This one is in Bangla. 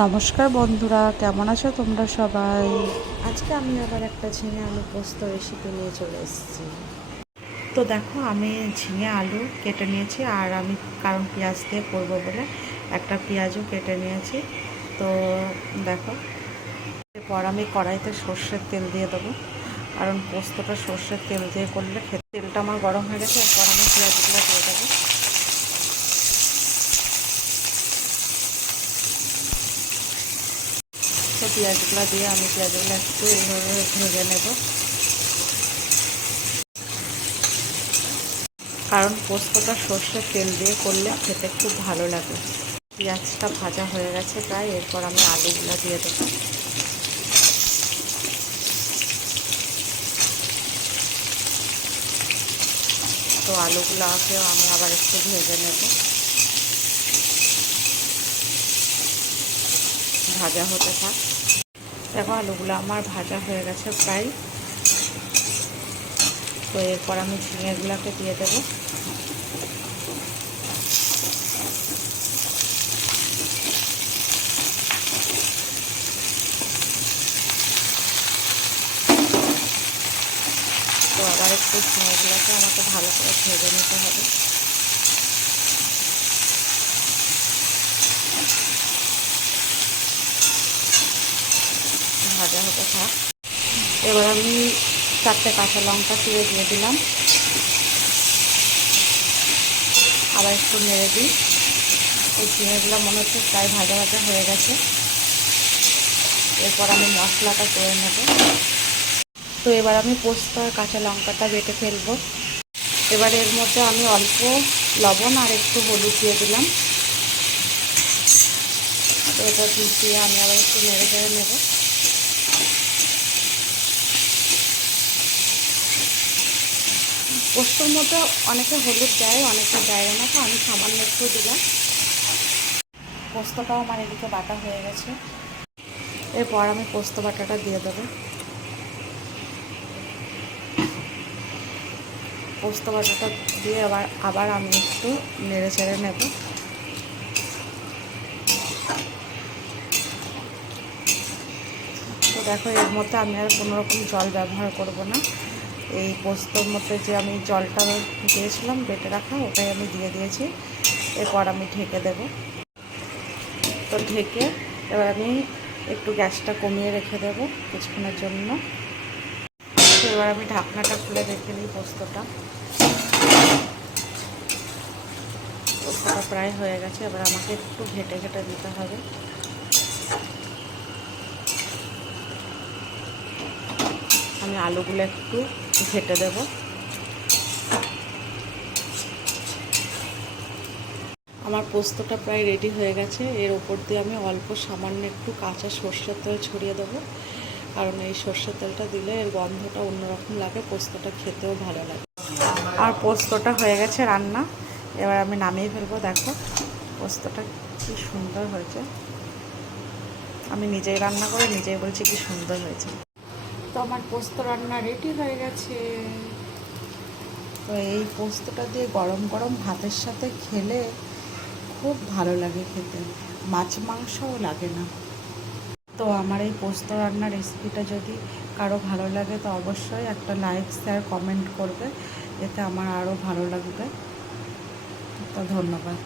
নমস্কার বন্ধুরা, কেমন আছো তোমরা সবাই? আজকে আমি আবার একটা ঝিঙে আলু পোস্ত রেসিপি নিয়ে চলে এসেছি। তো দেখো, আমি ঝিঙে আলু কেটে নিয়েছি, আর আমি কারণ পেঁয়াজ দিয়ে করবো বলে একটা পেঁয়াজও কেটে নিয়েছি। তো দেখো, এরপর আমি কড়াইতে সর্ষের তেল দিয়ে দেবো, কারণ পোস্তটা সর্ষের তেল দিয়ে করলে খেতে। তেলটা আমার গরম হয়ে গেছে, এরপর আমি পেঁয়াজগুলো দিয়ে দেবো। তো পেঁয়াজগুলো দিয়ে আমি পেঁয়াজগুলো একটু এইভাবে ভেজে নেব, কারণ পোস্তটা সর্ষের তেল দিয়ে করলে খেতে খুব ভালো লাগে। পেঁয়াজটা ভাজা হয়ে গেছে প্রায়, এরপর আমি আলুগুলো দিয়ে দেবো। তো আলুগুলোকেও আমি আবার একটু ভেজে নেব, ভাজা হতে থাক। দেখো, আলুগুলো আমার ভাজা হয়ে গেছে প্রায়। তো এরপর আমি ঝিঙেগুলোকে দিয়ে দেবো। তো আবার একটু ঝিঙেগুলোকে আমাকে ভালো করে ভেজে নিতে হবে। ভাজা হতে থাক। এবার আমি 4টে কাঁচা লঙ্কা চিড়ে দিয়ে দিলাম, আবার একটু নেড়ে দিই। এই ঝিঙেগুলো মনে হচ্ছে প্রায় ভাজা ভাজা হয়ে গেছে। এরপর আমি মশলাটা করে নেব। তো এবার আমি পোস্ত আর কাঁচা লঙ্কাটা বেটে ফেলবো। এবার এর মধ্যে আমি অল্প লবণ আর একটু হলুদ দিয়ে দিলাম। তো এটা দিয়ে আমি আবার একটু নেড়ে চেড়ে নেব। পোস্তর মধ্যে অনেকে হলুদ দেয়, অনেকে দেয় না, তো আমি সামান্য একটু দিলাম। পোস্তটাও আমার এদিকে বাটা হয়ে গেছে। এরপর আমি পোস্ত বাটাটা দিয়ে দেবো। পোস্ত বাটাটা দিয়ে আবার আমি একটু নেড়ে চেড়ে নেব। তো দেখো, এর মধ্যে আমি আর কোনো রকম জল ব্যবহার করব না। এই পোস্তর মধ্যে যে আমি জলটা দিয়েছিলাম বেটে রাখা, ওটাই আমি দিয়ে দিয়েছি। এরপর আমি ঢেকে দেব। তো ঢেকে এবার আমি একটু গ্যাসটা কমিয়ে রেখে দেব কিছুক্ষণের জন্য। তো এবার আমি ঢাকনাটা খুলে রেখে দিই। পোস্তটা প্রায় হয়ে গেছে, এবার আমাকে একটু ঘেটে ঘেটে দিতে হবে। আমি আলুগুলো একটু ঘেটে দেব। আমার পোস্তটা প্রায় রেডি হয়ে গেছে। এর ওপর দিয়ে আমি অল্প সামান্য একটু কাঁচা সর্ষের তেল ছড়িয়ে দেবো, কারণ এই সর্ষের তেলটা দিলে এর গন্ধটা অন্যরকম লাগে, পোস্তটা খেতেও ভালো লাগে। আর পোস্তটা হয়ে গেছে রান্না, এবার আমি নামিয়ে ফেলবো। দেখো, পোস্তটা কি সুন্দর হয়েছে। আমি নিজেই রান্না করে নিজেই বলছি কি সুন্দর হয়েছে। তো আমার পোস্ত রান্না রেডি হয়ে গেছে। তো এই পোস্তটা দিয়ে গরম গরম ভাতের সাথে খেলে খুব ভালো লাগে খেতে, মাছ মাংসও লাগে না। তো আমার এই পোস্ত রান্নার রেসিপিটা যদি কারো ভালো লাগে তো অবশ্যই একটা লাইক শেয়ার কমেন্ট করবে, এতে আমার আরও ভালো লাগবে। তো ধন্যবাদ।